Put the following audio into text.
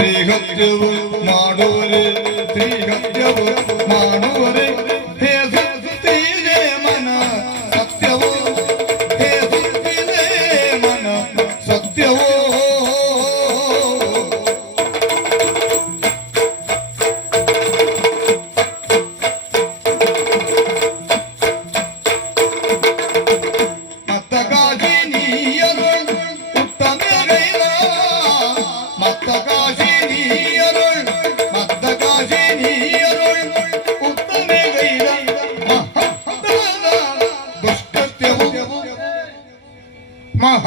ശ്രീഹത്യവും മാടൂര് ശ്രീഹത്യവും മാടൂര് まあ、